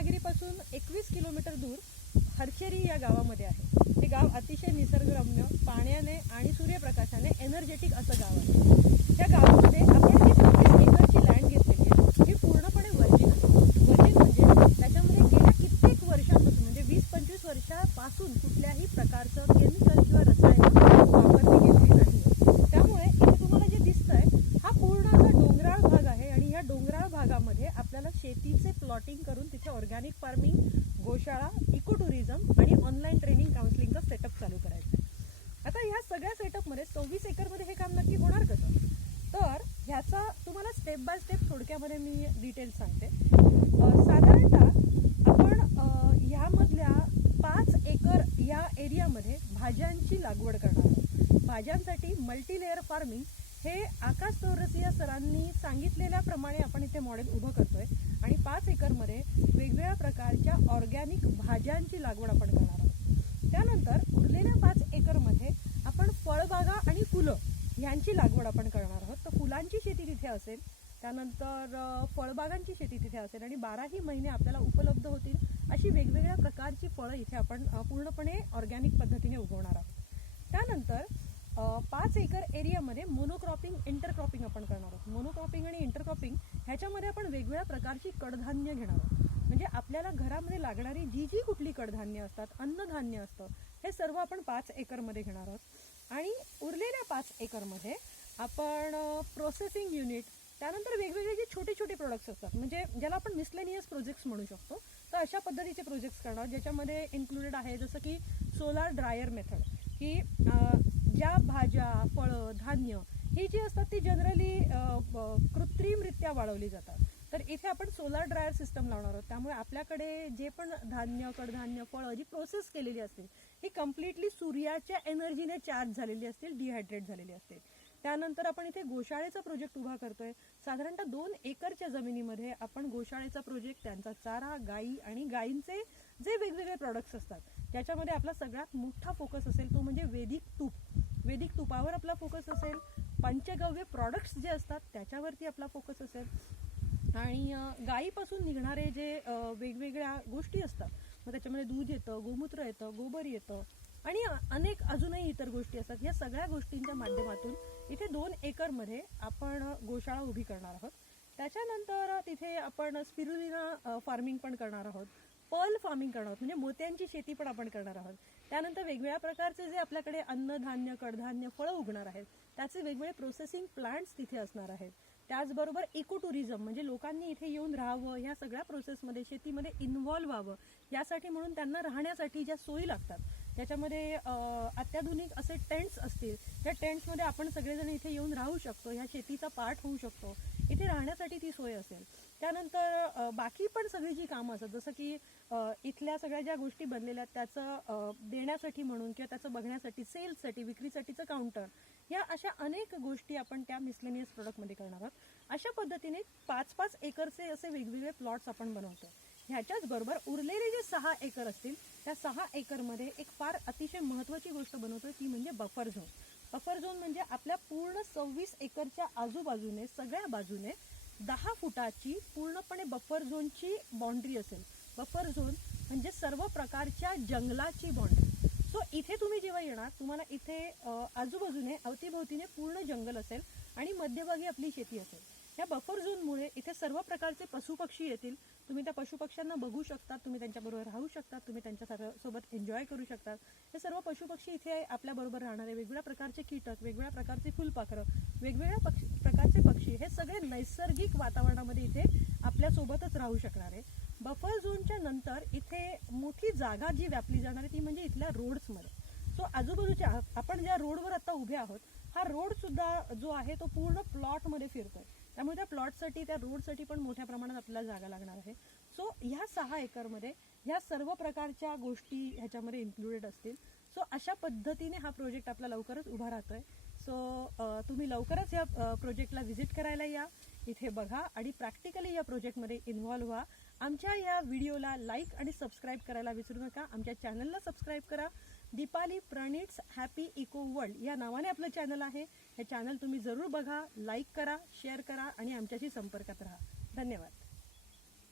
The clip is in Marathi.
रत्नागिरीपासून 21 किलोमीटर दूर हरचेरी या गावामध्ये आहे। हे गाव अतिशय निसर्गरम्य, पाण्याने आणि सूर्यप्रकाशाने एनर्जेटिक असं गाव आहे। त्या गावामध्ये आपण जी 25 एकरची लँड घेतलेली आहे ही पूर्णपणे वर्जिन आहे। वर्जिन म्हणजे त्याच्यामध्ये गेल्या कित्येक वर्षांपासून म्हणजे 20-25 वर्षापासून कुठल्याही प्रकारचं केमिकल किंवा रसायन वापरली गेलेली नाही। त्यामुळे इथे तुम्हाला जे दिसतंय हा पूर्ण असा डोंगराळ भाग आहे आणि या डोंगराळ भागामध्ये आपल्याला शेतीचे प्लॉटिंग करून तिथे ऑर्गॅनिक फार्मिंग, गोशाळा, इको टुरिझम आणि ऑनलाईन ट्रेनिंग काउन्सिलिंगचा सेटअप चालू करायचा आहे। आता ह्या सगळ्या सेटअपमध्ये 24 एकरमध्ये हे काम नक्की होणार कसं, तर ह्याचा तुम्हाला स्टेप बाय स्टेप थोडक्यामध्ये मी डिटेल्स सांगते। साधारणतः आपण ह्यामधल्या 5 एकर या एरियामध्ये भाज्यांची लागवड करणार आहोत। भाज्यांसाठी मल्टी लेअर फार्मिंग हे आकाश चौरसिया सरांनी सांगितलेल्याप्रमाणे आपण इथे मॉडेल उभं करतोय आणि 5 एकरमध्ये वेगवेगळ्या प्रकारच्या ऑर्गॅनिक भाज्यांची लागवड आपण करणार आहोत। त्यानंतर उरलेल्या 5 एकरमध्ये आपण फळबागा आणि फुलं यांची लागवड आपण करणार आहोत। तर फुलांची शेती तिथे असेल, त्यानंतर फळबागांची शेती तिथे असेल आणि 12ही महिने आपल्याला उपलब्ध होतील अशी वेगवेगळ्या प्रकारची फळं इथे आपण पूर्णपणे ऑर्गॅनिक पद्धतीने उगवणार आहोत। त्यानंतर 5 एकर एरियामध्ये मोनोक्रॉपिंग, इंटरक्रॉपिंग आपण करणार आहोत। मोनोक्रॉपिंग आणि इंटरक्रॉपिंग ह्याच्यामध्ये आपण वेगवेगळ्या प्रकारची कडधान्य घेणार आहोत। म्हणजे आपल्याला घरामध्ये लागणारी जी जी कुठली कडधान्य असतात, अन्नधान्य असतं, हे सर्व आपण 5 एकरमध्ये घेणार आहोत। आणि उरलेल्या 5 एकरमध्ये आपण प्रोसेसिंग युनिट, त्यानंतर वेगवेगळे जे छोटे छोटे प्रोडक्ट्स असतात म्हणजे ज्याला आपण मिसलेनियस प्रोजेक्ट्स म्हणू शकतो, तर अशा पद्धतीचे प्रोजेक्ट्स करणार ज्याच्यामध्ये इन्क्लुडेड आहे जसं की सोलार ड्रायर मेथड, की ज्या भाज्या, फळं, धान्य ही जी असतात ती जनरली कृत्रिमरित्या वाढवली जातात, तर इथे आपण सोलार ड्रायर सिस्टम लावणार आहोत। त्यामुळे आपल्याकडे जे पण धान्य, कडधान्य, फळं जी प्रोसेस केलेली असतील ही कम्प्लिटली सूर्याच्या एनर्जीने चार्ज झालेली असतील, डिहायड्रेट झालेली असतील। त्यानंतर आपण इथे गोशाळेचा प्रोजेक्ट उभा करतोय। साधारणतः 2 एकरच्या जमिनीमध्ये आपण गोशाळेचा प्रोजेक्ट, त्यांचा चारा, गायी आणि गायींचे जे वेगवेगळे प्रॉडक्ट्स असतात त्याच्यामध्ये आपला सगळ्यात मोठा फोकस असेल तो म्हणजे वैदिक तूप। वैदिक तुपावर आपला फोकस असेल, पंचगव्य प्रॉडक्ट्स जे असतात त्याच्यावरती आपला फोकस असेल आणि गायीपासून निघणारे जे वेगवेगळ्या गोष्टी असतात, मग त्याच्यामध्ये दूध येतं, गोमूत्र येतं, गोबर येतं आणि अनेक अजूनही इतर गोष्टी असतात। या सगळ्या गोष्टींच्या माध्यमातून इथे 2 एकरमध्ये आपण गोशाळा उभी करणार आहोत। त्याच्यानंतर तिथे आपण स्पिरुलिना फार्मिंग पण करणार आहोत, पर्ल फार्मिंग करणार आहोत म्हणजे मोत्यांची शेती पण आपण करणार आहोत। त्यानंतर वेगवेगळ्या प्रकारचे जे आपल्याकडे अन्नधान्य, कडधान्य, फळं उगणार आहेत त्याचे वेगवेगळे प्रोसेसिंग प्लांट्स तिथे असणार आहेत। त्याचबरोबर इको टुरिझम म्हणजे लोकांनी इथे येऊन राहावं, ह्या सगळ्या प्रोसेसमध्ये शेतीमध्ये इन्व्हॉल्व्ह व्हावं यासाठी म्हणून त्यांना राहण्यासाठी ज्या सोयी लागतात त्याच्यामध्ये अत्याधुनिक असे टेंट्स असतील, त्या टेंट्समध्ये आपण सगळेजण इथे येऊन राहू शकतो, ह्या शेतीचा पार्ट होऊ शकतो, इथे राहण्यासाठी ती सोय असेल। त्यानंतर बाकी पण सगळी जी कामं असतात जसं की इथल्या सगळ्या ज्या गोष्टी बनलेल्या आहेत त्याचं देण्यासाठी म्हणून किंवा त्याचं बघण्यासाठी, सेल्ससाठी, विक्रीसाठीचं काउंटर, या अशा अनेक गोष्टी आपण त्या मिसलेनियस प्रोडक्टमध्ये करणार आहोत। अशा पद्धतीने 5-5 एकरचे असे वेगवेगळे प्लॉट्स आपण बनवतो। ह्याच्याच बरोबर उरलेले जे 6 एकर असतील त्या 6 एकरमध्ये एक फार अतिशय महत्त्वाची गोष्ट बनवतोय, ती म्हणजे बफर झोन। बफर झोन म्हणजे आपल्या पूर्ण 26 एकरच्या आजूबाजूने सगळ्या बाजूने 10 फुटाची पूर्णपणे बफर झोनची बाउंड्री असेल। बफर झोन म्हणजे सर्व प्रकारच्या जंगलाची बाउंड्री। सो इथे तुम्ही जेव्हा येणार तुम्हाला इथे आजूबाजूने अवतीभोवतीने पूर्ण जंगल असेल आणि मध्यभागी आपली शेती असेल। या बफर झोनमुळे इथे सर्व प्रकारचे पशुपक्षी येतील, तुम्ही त्या पशुपक्ष्यांना बघू शकता, तुम्ही त्यांच्याबरोबर राहू शकता, तुम्ही त्यांच्या सोबत एन्जॉय करू शकता। हे सर्व पशुपक्षी इथे आपल्याबरोबर राहणारे, वेगवेगळ्या प्रकारचे कीटक, वेगवेगळ्या प्रकारचे फुलपाखरं, वेगवेगळ्या प्रकारचे पक्षी, हे सगळे नैसर्गिक वातावरणामध्ये इथे आपल्यासोबतच राहू शकणार आहे। बफर झोनच्या नंतर इथे मोठी जागा जी व्यापली जाणार आहे ती म्हणजे इथल्या रोड्समध्ये। सो आजूबाजूच्या आपण ज्या रोडवर आता उभे आहोत हा रोड सुद्धा जो आहे तो पूर्ण प्लॉटमध्ये फिरतोय, त्यामुळे त्या प्लॉटसाठी, त्या रोडसाठी पण मोठ्या प्रमाणात आपल्याला जागा लागणार आहे। सो ह्या 6 एकरमध्ये ह्या सर्व प्रकारच्या गोष्टी ह्याच्यामध्ये इन्क्लुडेड असतील। सो अशा पद्धतीने हा प्रोजेक्ट आपला लवकरच उभा राहतोय। सो तुम्ही लवकरच या प्रोजेक्टला व्हिजिट करायला या, इथे बघा आणि प्रॅक्टिकली या प्रोजेक्टमध्ये इन्व्हॉल्व्ह व्हा। आमच्या या व्हिडिओला लाईक आणि सबस्क्राईब करायला विसरू नका। आमच्या चॅनलला सबस्क्राईब करा। दीपाली प्रणिट्स हॅपी इको वर्ल्ड या नावाने आपलं चॅनल आहे। हे चॅनल तुम्ही जरूर बघा, लाईक करा, शेअर करा आणि आमच्याशी संपर्कात राहा। धन्यवाद।